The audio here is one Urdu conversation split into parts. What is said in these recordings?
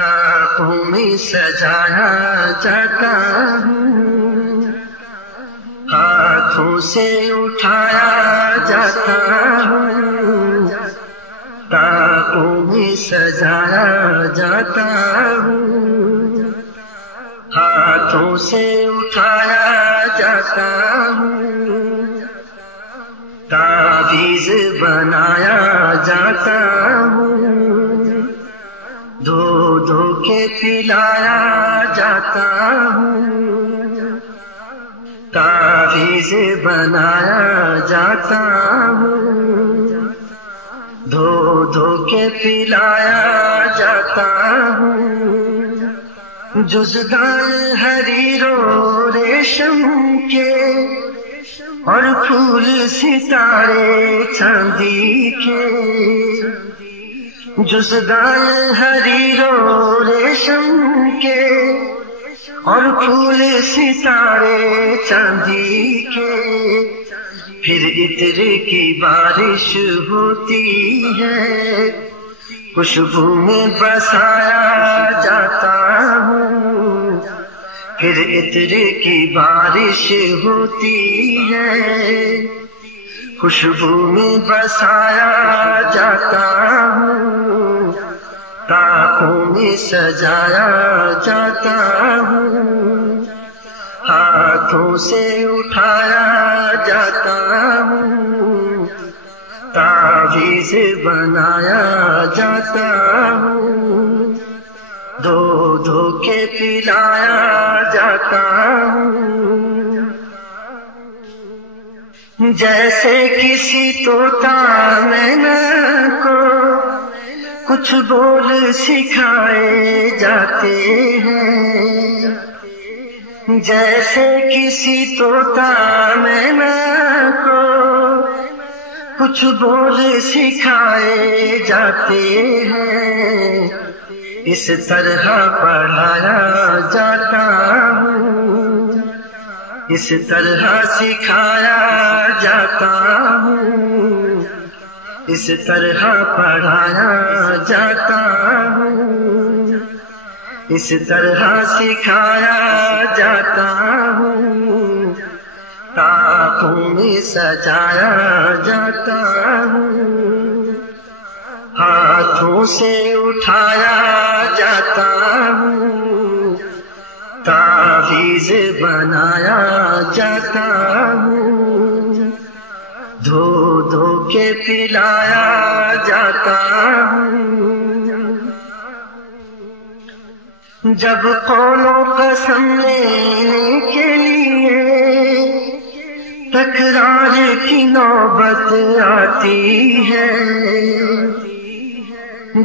آنکھوں میں سجایا جاتا ہوں، ہاتھوں سے اٹھایا جاتا ہوں، آنکھوں میں سجایا جاتا ہوں، ہاتھوں سے اٹھایا جاتا ہوں، تعویذ بنایا جاتا ہوں، دھو دھو کے پلایا جاتا ہوں، تعویذ بنایا جاتا ہوں، دھو دھو کے پلایا جاتا ہوں، جزدان حریر و ریشم کے اور پھول ستارے چاندی کے، جزدان حریر و ریشم کے اور پھول ستارے چاندی کے، پھر عطر کی بارش ہوتی ہے، خوشبو میں بسایا جاتا ہوں، پھر عطر کی بارش ہوتی ہے، خوشبو میں بسایا جاتا ہوں، طاقوں میں سجایا جاتا ہوں، ہاتھوں سے اٹھایا جاتا ہوں، تعویذ بنایا جاتا ہوں، دھو دھو کے پلایا جاتا ہوں، جیسے کسی طوطا مینا کو کچھ بول سکھائے جاتے ہیں، جیسے کسی طوطا مینا کو کچھ بول سکھائے جاتے ہیں، اس طرح پڑھایا جاتا ہوں، اس طرح سکھایا جاتا ہوں، اس طرح پڑھایا جاتا ہوں، اس طرح سکھایا جاتا ہوں، طاقوں میں سجایا جاتا ہوں، ہاتھوں سے اٹھایا جاتا ہوں، تعویذ بنایا جاتا ہوں، دھو دھو کے پلایا جاتا ہوں، جب قول و قسم لینے کے لیے تکرار کی نوبت آتی ہے،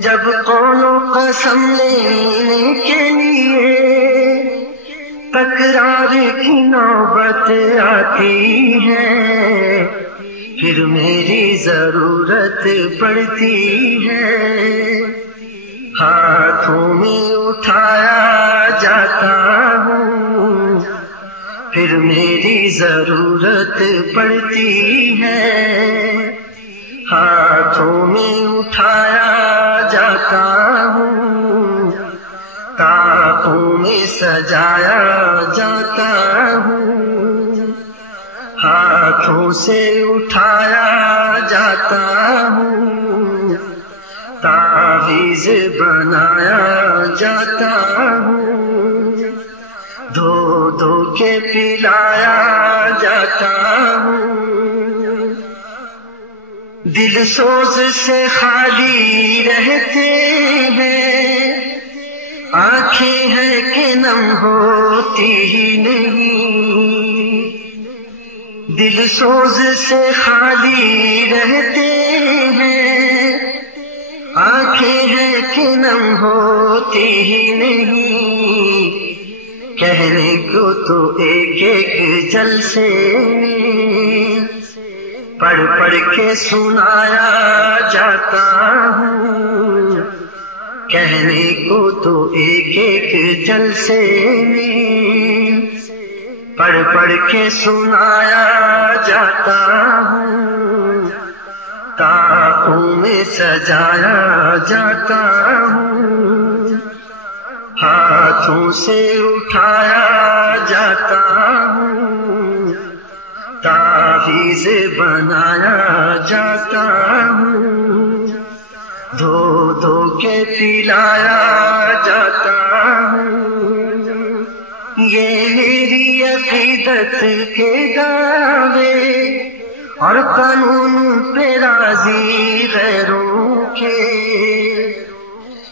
جب قول و قسم لینے کے لیے تکرار کی نوبت آتی ہے، پھر میری ضرورت پڑتی ہے، ہاتھوں میں اٹھایا جاتا ہوں، پھر میری ضرورت پڑتی ہے، ہاتھوں میں اٹھایا جاتا ہوں، طاقوں میں سجایا جاتا ہوں، ہاتھوں سے اٹھایا جاتا ہوں، تعویذ بنایا جاتا ہوں، دھو دھو کے پلایا جاتا ہوں، دل سوز سے خالی رہتے ہیں، آنکھیں ہیں کہ نم ہوتی ہی نہیں، دل سوز سے خالی رہتے ہیں، آنکھیں ہیں کہ نم ہوتی ہی نہیں، کہنے کو تو ایک ایک جلسے پڑھ پڑھ کے سنایا جاتا ہوں، کہنے کو تو ایک ایک جلسے پڑھ پڑھ کے سنایا جاتا ہوں، طاقوں میں سجایا جاتا ہوں، ہاتھوں سے اٹھایا جاتا ہوں، تعویذ بنایا جاتا ہوں، دھو دھو کے پلایا جاتا ہوں، یہ میری عقیدت کے دعوے اور قانون پہ راضی غیروں کے،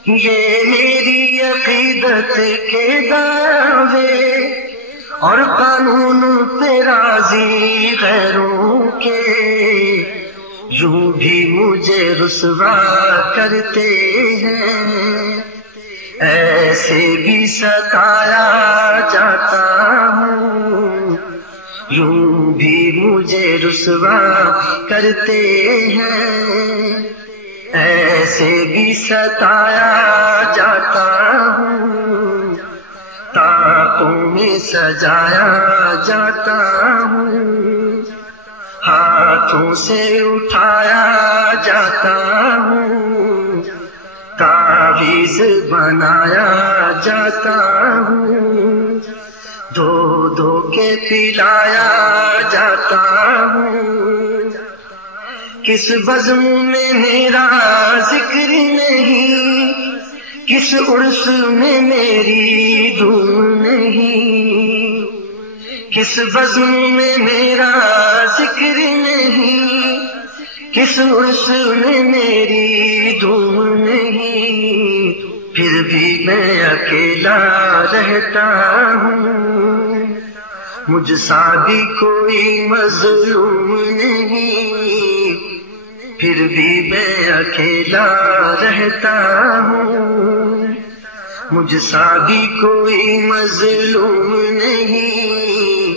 یہ میری عقیدت کے دعوے اور قانون پہ راضی غیروں کے، یوں بھی مجھے رسوا کرتے ہیں، ایسے بھی ستایا جاتا ہوں، یوں بھی مجھے رسوا کرتے ہیں، ایسے بھی ستایا جاتا ہوں، طاقوں میں سجایا جاتا ہوں، ہاتھوں سے اٹھایا جاتا ہوں، تعویذ بنایا جاتا ہوں، دھو دھو کے پلایا جاتا ہوں، کس بزم میں میرا ذکر نہیں، کس عرس میں میری دھوم نہیں، کس بزم میں میرا ذکر نہیں، کس عرس میں میری دھوم نہیں، پھر بھی میں اکیلا رہتا ہوں، مجھ سا بھی کوئی مظلوم نہیں، پھر بھی میں اکیلا رہتا ہوں، مجھ سا بھی کوئی مظلوم نہیں،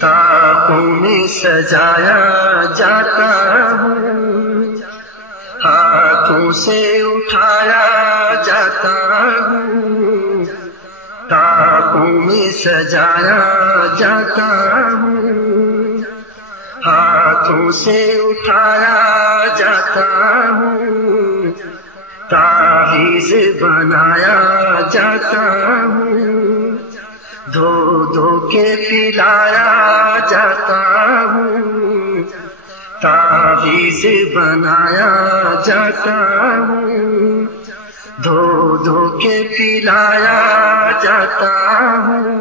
طاقوں میں سجایا جاتا ہوں، ہاتھوں سے اٹھایا جاتا ہوں، طاقوں میں سجایا جاتا ہوں، ہاتھوں سے اٹھایا جاتا ہوں، تعویذ بنایا جاتا ہوں، دھو دھو کے پلایا جاتا ہوں، تعویذ بنایا جاتا ہوں، دھو دھو کے پلایا جاتا ہوں۔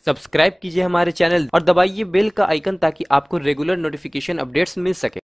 سبسکرائب کیجئے ہمارے چینل اور دبائیے بیل کا آئیکن تاکہ آپ کو ریگولر نوٹیفیکیشن اپڈیٹس مل سکے۔